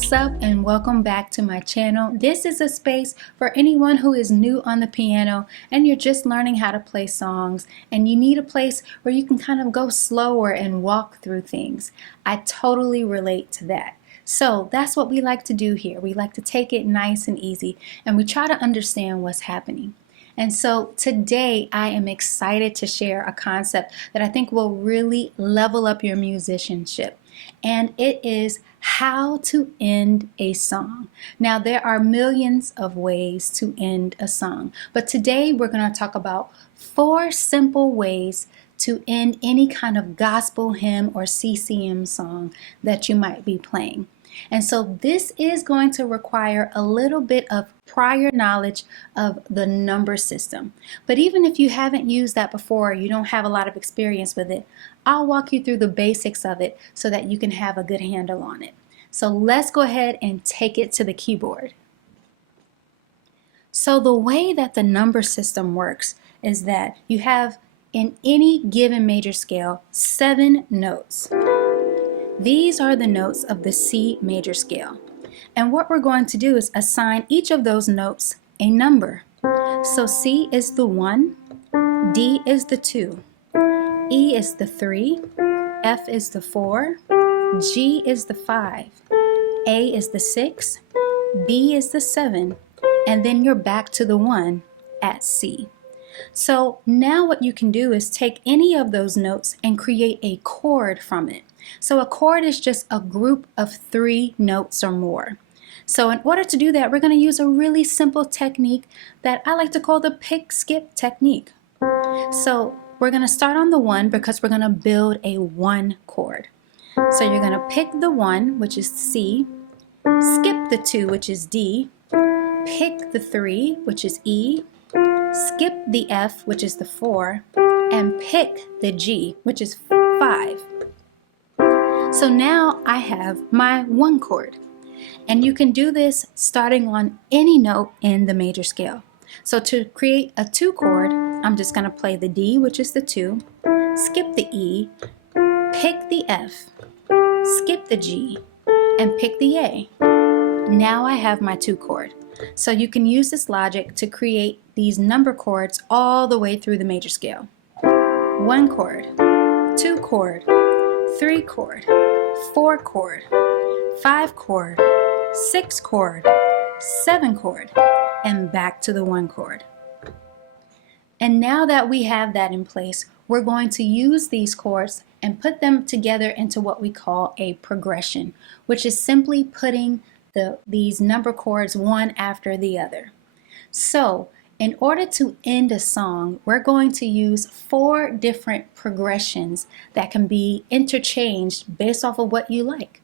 What's up and welcome back to my channel. This is a space for anyone who is new on the piano and you're just learning how to play songs and you need a place where you can kind of go slower and walk through things. I totally relate to that. So that's what we like to do here. We like to take it nice and easy and we try to understand what's happening. And so today I am excited to share a concept that I think will really level up your musicianship. And it is how to end a song. Now there are millions of ways to end a song, but today we're going to talk about 4 simple ways to end any kind of gospel hymn or CCM song that you might be playing. And so this is going to require a little bit of prior knowledge of the number system. But even if you haven't used that before, you don't have a lot of experience with it, I'll walk you through the basics of it so that you can have a good handle on it. So let's go ahead and take it to the keyboard. So the way that the number system works is that you have in any given major scale 7 notes. These are the notes of the C major scale. And what we're going to do is assign each of those notes a number. So C is the 1, D is the 2, E is the 3, F is the 4, G is the 5, A is the 6, B is the 7, and then you're back to the 1 at C. So now what you can do is take any of those notes and create a chord from it. So a chord is just a group of 3 notes or more. So in order to do that, we're going to use a really simple technique that I like to call the pick skip technique. So we're going to start on the 1 because we're going to build a 1 chord. So you're going to pick the 1, which is C, skip the 2, which is D, pick the 3, which is E, skip the F, which is the 4, and pick the G, which is 5. So now I have my 1 chord, and you can do this starting on any note in the major scale. So to create a 2 chord, I'm just going to play the D, which is the 2, skip the E, pick the F, skip the G, and pick the A. Now I have my 2 chord. So you can use this logic to create these number chords all the way through the major scale. 1 chord, 2 chord, 3 chord, 4 chord, 5 chord, 6 chord, 7 chord, and back to the 1 chord. And now that we have that in place, we're going to use these chords and put them together into what we call a progression, which is simply putting these number chords one after the other. So in order to end a song, we're going to use 4 different progressions that can be interchanged based off of what you like.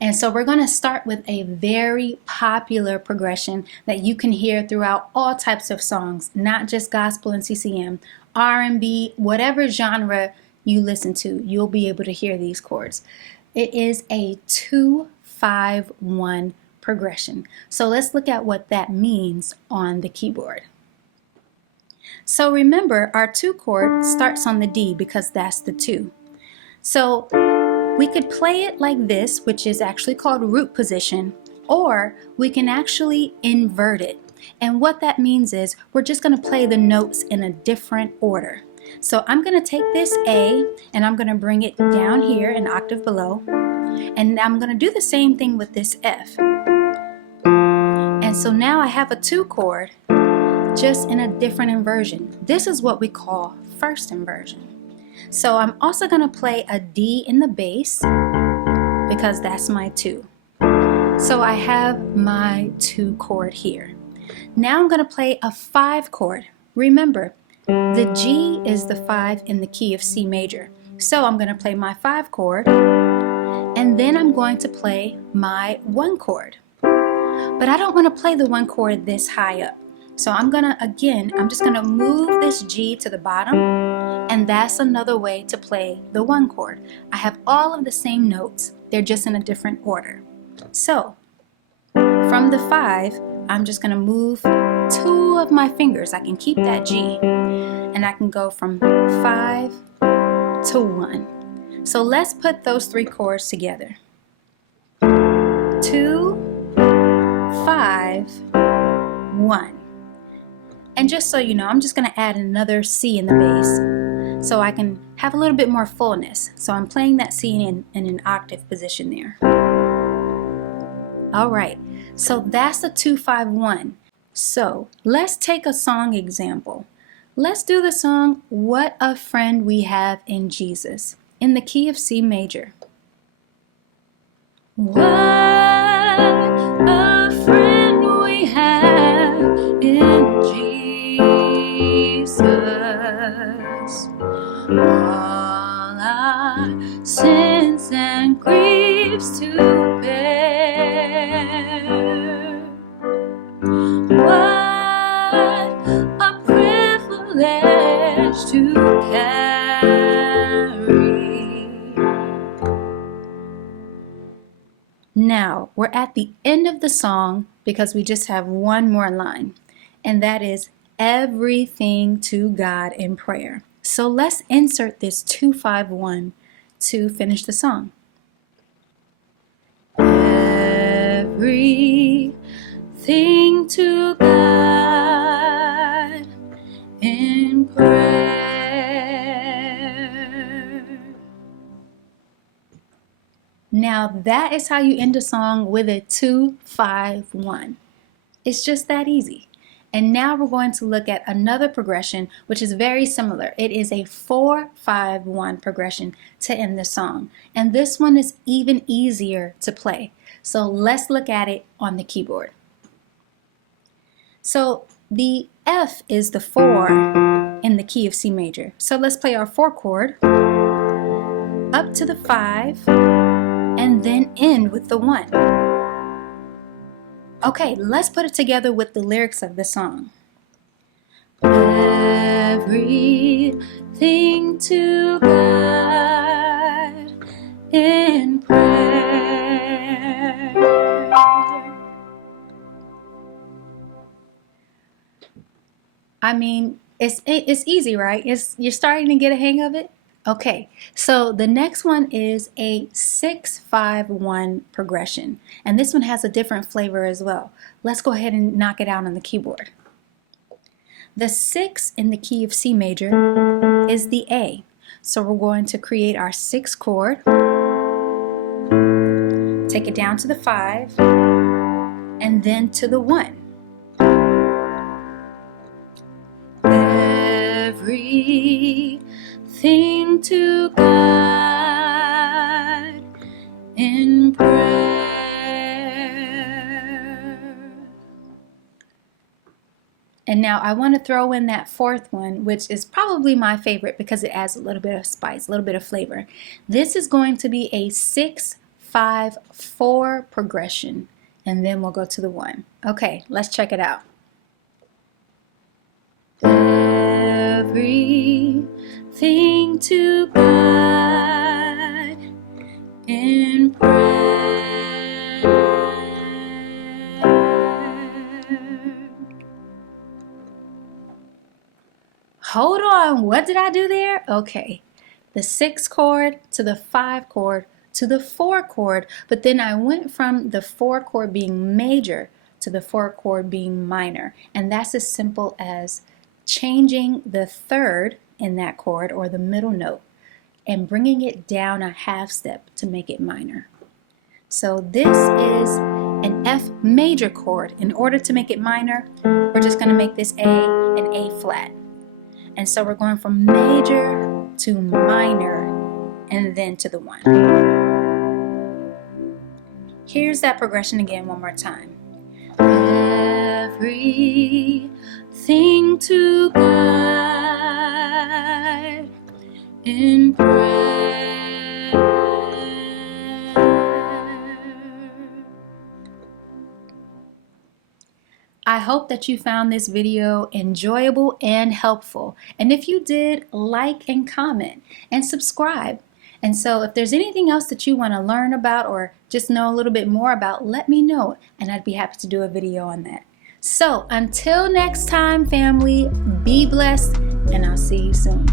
And so we're going to start with a very popular progression that you can hear throughout all types of songs, not just gospel and CCM, R&B, whatever genre you listen to, you'll be able to hear these chords. It is a 2-5-1 progression. So let's look at what that means on the keyboard. So remember, our 2 chord starts on the D because that's the 2. So we could play it like this, which is actually called root position, or we can actually invert it. And what that means is we're just going to play the notes in a different order. So I'm going to take this A and I'm going to bring it down here an octave below. And I'm going to do the same thing with this F. And so now I have a 2 chord just in a different inversion. This is what we call first inversion. So I'm also going to play a D in the bass because that's my 2. So I have my 2 chord here. Now I'm going to play a 5 chord. Remember, the G is the 5 in the key of C major. So I'm going to play my 5 chord and then I'm going to play my 1 chord. But I don't want to play the 1 chord this high up. So I'm just going to move this G to the bottom, and that's another way to play the 1 chord. I have all of the same notes, they're just in a different order. So from the 5, I'm just going to move 2 of my fingers. I can keep that G, and I can go from 5 to 1. So let's put those 3 chords together. 2, 5, 1. And just so you know, I'm just going to add another C in the bass so I can have a little bit more fullness. So I'm playing that C in an octave position there. All right, so that's the 2, 5, 1. So let's take a song example. Let's do the song What a Friend We Have in Jesus in the key of C major. What a friend we have in Jesus, all our sins and griefs to bear. What a privilege to carry. Now, we're at the end of the song because we just have one more line, and that is everything to God in prayer. So let's insert this 2, 5, 1 to finish the song. Everything to God in prayer. Now that is how you end a song with a 2, 5, 1. It's just that easy. And now we're going to look at another progression which is very similar. It is a 4, 5, 1 progression to end the song. And this one is even easier to play. So let's look at it on the keyboard. So the F is the 4 in the key of C major. So let's play our 4 chord up to the 5 and then end with the 1. Okay, let's put it together with the lyrics of the song. Everything to God in prayer. I mean, it's easy, right? You're starting to get a hang of it? Okay, so the next one is a 6, 5, 1 progression, and this one has a different flavor as well. Let's go ahead and knock it out on the keyboard. The 6 in the key of C major is the A, so we're going to create our 6th chord, take it down to the 5, and then to the 1. Everything to God in prayer. And now I want to throw in that 4th one, which is probably my favorite because it adds a little bit of spice, a little bit of flavor. This is going to be a 6, 5, 4 progression, and then we'll go to the 1. Okay, let's check it out. Everything to God in prayer. Hold on, what did I do there? Okay, the 6 chord to the 5 chord to the 4 chord, but then I went from the 4 chord being major to the 4 chord being minor, and that's as simple as changing the 3rd in that chord or the middle note and bringing it down a half step to make it minor. So this is an F major chord. In order to make it minor, we're just going to make this A an A flat. And so we're going from major to minor and then to the 1. Here's that progression again one more time. Everything to God in prayer. I hope that you found this video enjoyable and helpful. And if you did, like and comment and subscribe. And so if there's anything else that you want to learn about or just know a little bit more about, let me know and I'd be happy to do a video on that. So until next time, family, be blessed and I'll see you soon.